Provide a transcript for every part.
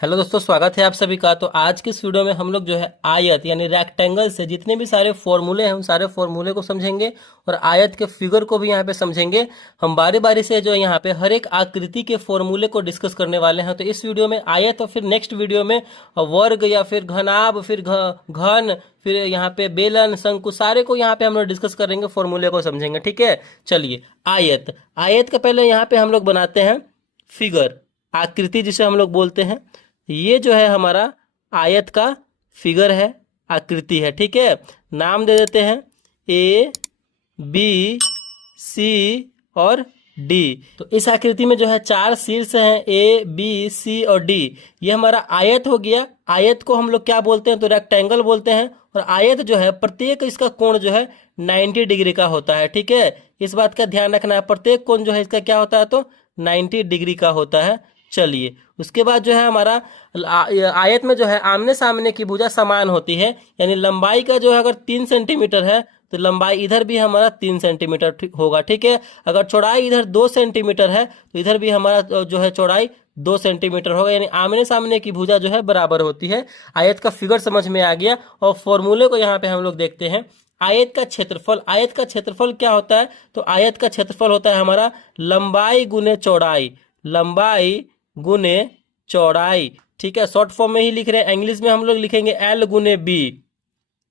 Hello दोस्तों, स्वागत है आप सभी का। तो आज की इस वीडियो में हम लोग जो है आयत यानी रेक्टेंगल से जितने भी सारे फॉर्मूले हैं उन सारे फॉर्मूले को समझेंगे और आयत के फिगर को भी यहाँ पे समझेंगे। हम बारी बारी से जो है यहाँ पे हर एक आकृति के फॉर्मूले को डिस्कस करने वाले हैं। तो इस वीडियो में आयत और फिर नेक्स्ट वीडियो में वर्ग या फिर घनाभ, फिर घन, फिर यहाँ पे बेलन, शंकु, सारे को यहाँ पे हम लोग डिस्कस करेंगे, फॉर्मूले को समझेंगे। ठीक है, चलिए आयत आयत का पहले यहाँ पे हम लोग बनाते हैं फिगर, आकृति जिसे हम लोग बोलते हैं। ये जो है हमारा आयत का फिगर है, आकृति है। ठीक है, नाम दे देते हैं ए, बी, सी और डी। तो इस आकृति में जो है चार शीर्ष हैं, ए, बी, सी और डी। ये हमारा आयत हो गया। आयत को हम लोग क्या बोलते हैं? तो रेक्टेंगल बोलते हैं। और आयत जो है प्रत्येक इसका कोण जो है 90 डिग्री का होता है। ठीक है, इस बात का ध्यान रखना है, प्रत्येक कोण जो है इसका क्या होता है? तो 90 डिग्री का होता है। चलिए, उसके बाद जो है हमारा आयत में जो है आमने सामने की भुजा समान होती है, यानी लंबाई का जो है अगर 3 सेंटीमीटर है तो लंबाई इधर भी हमारा 3 सेंटीमीटर होगा। ठीक है, अगर चौड़ाई इधर 2 सेंटीमीटर है तो इधर भी हमारा जो है चौड़ाई 2 सेंटीमीटर होगा, यानी आमने सामने की भुजा जो है बराबर होती है। आयत का फिगर समझ में आ गया। और फॉर्मूले को यहाँ पे हम लोग देखते हैं। आयत का क्षेत्रफल, आयत का क्षेत्रफल क्या होता है? तो आयत का क्षेत्रफल होता है हमारा लंबाई गुने चौड़ाई, लंबाई गुने चौड़ाई। ठीक है, शॉर्ट फॉर्म में ही लिख रहे हैं, इंग्लिश में हम लोग लिखेंगे एल गुने बी,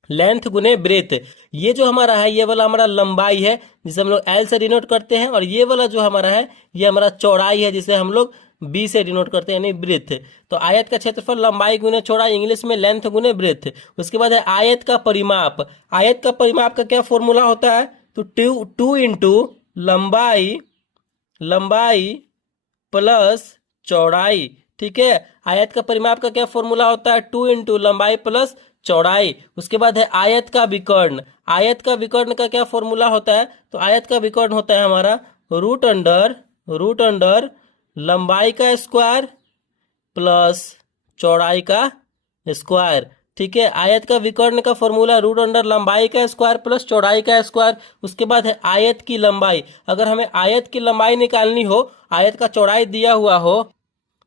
लेंथ गुने ब्रेथ। ये जो हमारा है ये वाला हमारा लंबाई है जिसे हम लोग एल से डिनोट करते हैं, और ये वाला जो हमारा है ये हमारा चौड़ाई है जिसे हम लोग बी से डिनोट करते हैं, यानी ब्रेथ। तो आयत का क्षेत्रफल लंबाई गुने चौड़ाई, इंग्लिश में लेंथ गुने ब्रेथ। उसके बाद है आयत का परिमाप। आयत का परिमाप का क्या फॉर्मूला होता है? तो टू इंटू लंबाई, लंबाई प्लस चौड़ाई। ठीक है, आयत का परिमाप का क्या फॉर्मूला होता है? 2 इंटू लंबाई प्लस चौड़ाई। उसके बाद है आयत का विकर्ण। आयत का विकर्ण का क्या फॉर्मूला होता है? तो आयत का विकर्ण होता है हमारा रूट अंडर लंबाई का स्क्वायर प्लस चौड़ाई का स्क्वायर। ठीक है, आयत का विकर्ण का फॉर्मूला रूट अंडर लंबाई का स्क्वायर प्लस चौड़ाई का स्क्वायर। उसके बाद है आयत की लंबाई। अगर हमें आयत की लंबाई निकालनी हो, आयत का चौड़ाई दिया हुआ हो,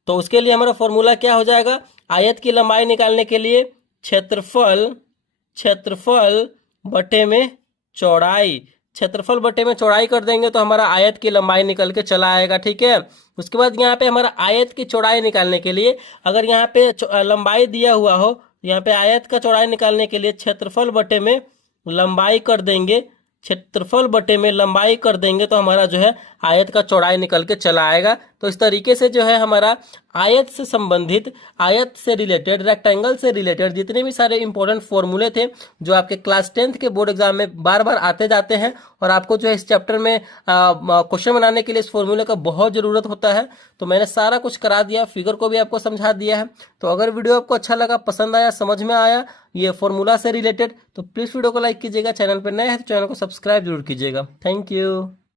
तो उसके लिए हमारा फॉर्मूला क्या हो जाएगा? आयत की लंबाई निकालने के लिए क्षेत्रफल बटे में चौड़ाई, क्षेत्रफल बटे में चौड़ाई कर देंगे तो हमारा आयत की लंबाई निकल के चला आएगा। ठीक है, उसके बाद यहाँ पे हमारा आयत की चौड़ाई निकालने के लिए, अगर यहाँ पे लंबाई दिया हुआ हो, यहाँ पे आयत का चौड़ाई निकालने के लिए क्षेत्रफल बटे में लंबाई कर देंगे, क्षेत्रफल बटे में लंबाई कर देंगे तो हमारा जो है आयत का चौड़ाई निकल के चला आएगा। तो इस तरीके से जो है हमारा आयत से संबंधित, आयत से रिलेटेड, रेक्टेंगल से रिलेटेड जितने भी सारे इंपॉर्टेंट फॉर्मूले थे जो आपके क्लास 10th के बोर्ड एग्जाम में बार बार आते जाते हैं, और आपको जो है इस चैप्टर में क्वेश्चन बनाने के लिए इस फॉर्मूले का बहुत ज़रूरत होता है, तो मैंने सारा कुछ करा दिया, फिगर को भी आपको समझा दिया है। तो अगर वीडियो आपको अच्छा लगा, पसंद आया, समझ में आया ये फॉर्मूला से रिलेटेड, तो प्लीज़ वीडियो को लाइक कीजिएगा। चैनल पर नए हैं तो चैनल को सब्सक्राइब जरूर कीजिएगा। Thank you.